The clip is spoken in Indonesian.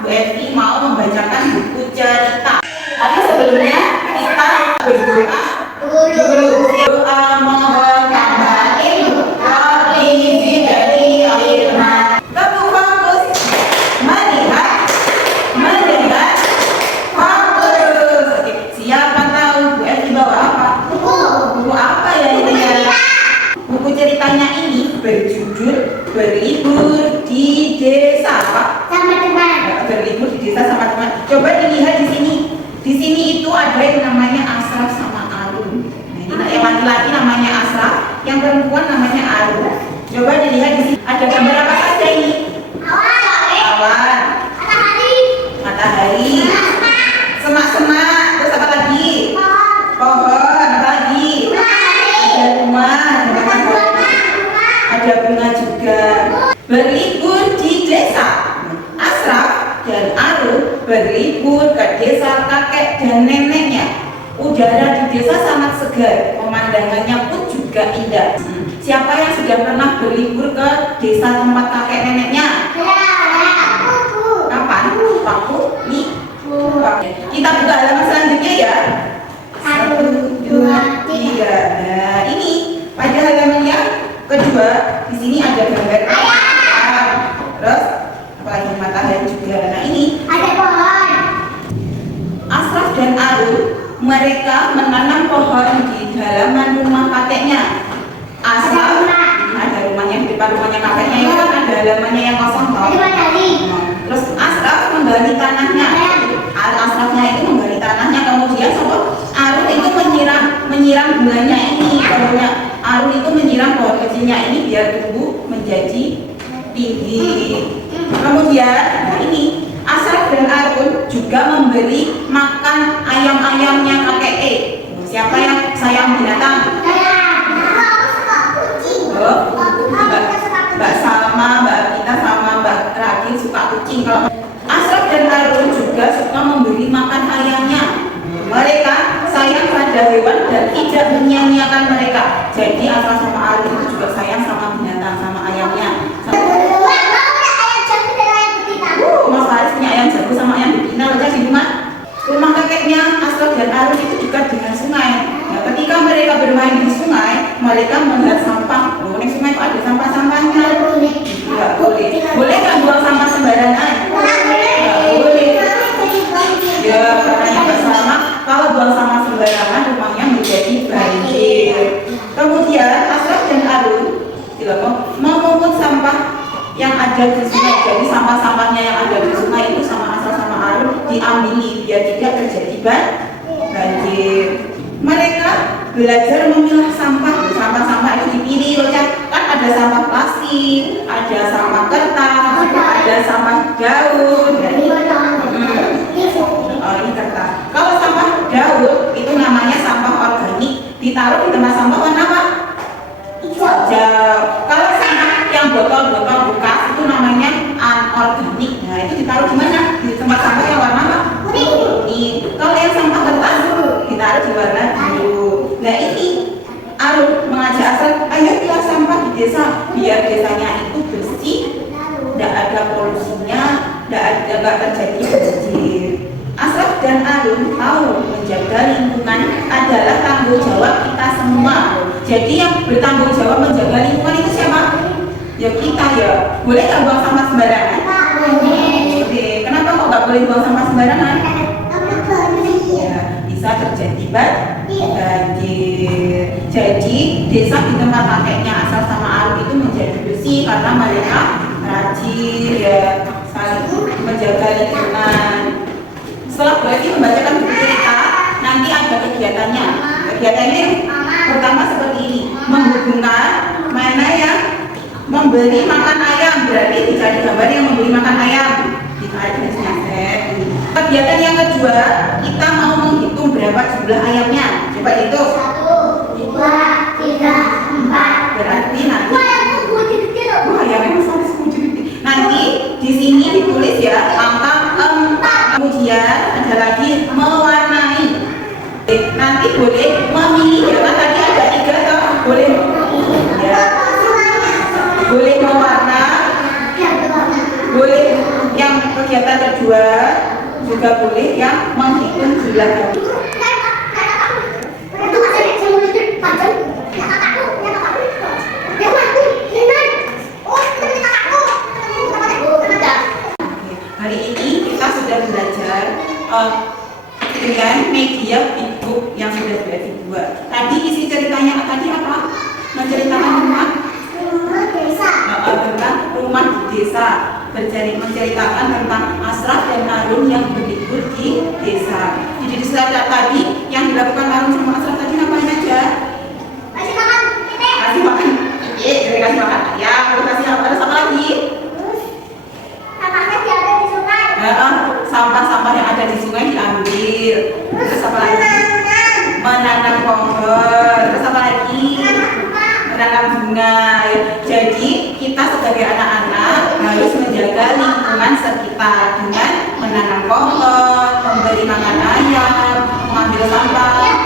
Bu Evi mau membacakan buku cerita. Tapi sebelumnya kita berdoa dulu. Doa mohon tambah ilmu, Rabbi zidni ilma. Kamu fokus melihat, mendengar, fokus. Oke, siapa tahu Bu Evi bawa apa? Buku apa ya ini ya? Buku ceritanya ini berjudul Berlibur di Desa Pak. Sama teman. Berlibur di desa sama teman. Coba dilihat di sini. Di sini itu ada yang namanya Asraf sama Arun. Nah, ini yang laki-laki namanya Asraf, yang perempuan namanya Arun. Coba dilihat di sini. Ada gambar apa saja ini? Awan, matahari, semak-semak, terus apa lagi? Pohon, apa lagi? Ada rumah, ada bunga juga. Berlibur di desa. Asraf dan Arun berlibur ke desa kakek dan neneknya. Udara di desa sangat segar, pemandangannya pun juga indah. Siapa yang sudah pernah berlibur ke desa tempat kakek neneknya? Kapan? Waktu nih. Kita buka halaman selanjutnya ya. 1, 2, 3. Nah, ini pada halaman yang kedua, di sini ada gambar ayam. Terus apalagi matahari juga. Nah, ini Ada pohon. Asraf dan Arun mereka menanam pohon di halaman rumah kakeknya. Asraf ada rumahnya di depan rumahnya kakeknya itu kan ada halamannya yang kosong toh. Ada matahari. Terus Asraf menggali tanahnya. Asrafnya itu menggali tanahnya, kemudian Arun itu menyiram bunganya ini. Kemudian Arun itu menyiram pohon kecilnya ini biar tumbuh menjadi tinggi. Kemudian, nah ini Asraf dan Arun juga memberi makan ayam-ayamnya kakek E. Siapa yang sayang binatang? Oh, Mbak Salma, Mbak Kita sama Mbak Ragil suka kucing. Kalau Asraf dan Arun juga suka memberi makan ayamnya. Mereka sayang pada hewan dan tidak menyia-nyiakan mereka. Jadi Asraf sama Arun itu juga sayang sama binatang, sama ayamnya. Mas Faris punya ayam jago sama ayam betina. Baca di rumah kakeknya Asraf dan Arun itu dekat dengan sungai. Nah, ketika mereka bermain di sungai, mereka melihat sampah. Loh, di sungai kok ada sampah-sampahnya? Tidak boleh. Boleh nggak buang sampah sembarangan? Tidak boleh. Ya, katanya Mbak Salma, kalau buang sampah sembarangan rumahnya menjadi banjir. Kemudian Asraf dan Arun tidak mau memungut sampah yang ada di sungai. Jadi sampah-sampahnya yang ada di sungai itu sama Asraf sama Arun diambil biar tidak terjadi banjir. Mereka belajar memilah sampah. Sampah-sampah itu dipilih loh kan ada sampah plastik, ada sampah kertas, ada sampah daun. Oh, ini kertas. Kalau sampah daun itu namanya sampah organik, ditaruh di tempat sampah warna apa? Hijau. Kalau sampah yang botol-botol bekas itu namanya anorganik. Nah, itu ditaruh di mana? Di tempat sampah yang warna apa? Kuning. Kalau yang sampah kertas ditaruh di warna biru. Nah, ini Arun mengajak Asraf, ayo pilah sampah di desa biar desanya itu bersih, tidak ada polusinya, tidak terjadi banjir. Asraf dan Arun tahu menjaga lingkungan adalah tanggung jawab kita semua. Jadi yang bertanggung jawab menjaga lingkungan itu siapa? Ya kita ya. Boleh nggak buang sampah sembarangan? Boleh. Kenapa kok nggak boleh buang sampah sembarangan? Ya, bisa terjadi banjir. Jadi desa di tempat kakeknya Asraf sama Arun itu menjadi bersih karena mereka rajin ya saling menjaga lingkungan. Setelah Bu Evi membacakan buku cerita, nanti ada kegiatannya. Kegiatannya pertama seperti ini, menghubungkan mana yang memberi makan ayam. Berarti dicari gambar yang memberi makan ayam. Ditarik jenisnya. Kegiatan yang kedua, kita mau menghitung berapa jumlah ayamnya. Coba hitung. 1, 2, 3, 4. Berarti nanti nanti di sini ditulis ya angka 4. Kemudian ada lagi mewarnai. Nanti boleh memilih ya kan tadi ada 3 toh. Boleh ya. Boleh mewarna. Boleh yang yang kegiatan kedua juga boleh yang menghitung jumlah daun. Hari ini kita sudah belajar dengan media e-book yang sudah dibuat. Tadi isi ceritanya tadi apa? Menceritakan tentang rumah di desa, menceritakan tentang Asraf dan Harun yang berlibur di desa. Jadi di slide tadi yang dilakukan Harun sama Asraf tadi ngapain aja? Kasih makan. Kasih makan. Ya, terus kasih apa? Terus apa lagi? Sampah-sampah yang ada di sungai diambil. Terus apa lagi? Menanam pohon. Terus apa lagi? Menanam bunga. Jadi kita sebagai anak-anak harus menjaga lingkungan sekitar dengan menanam pohon, memberi makan ayam, mengambil sampah,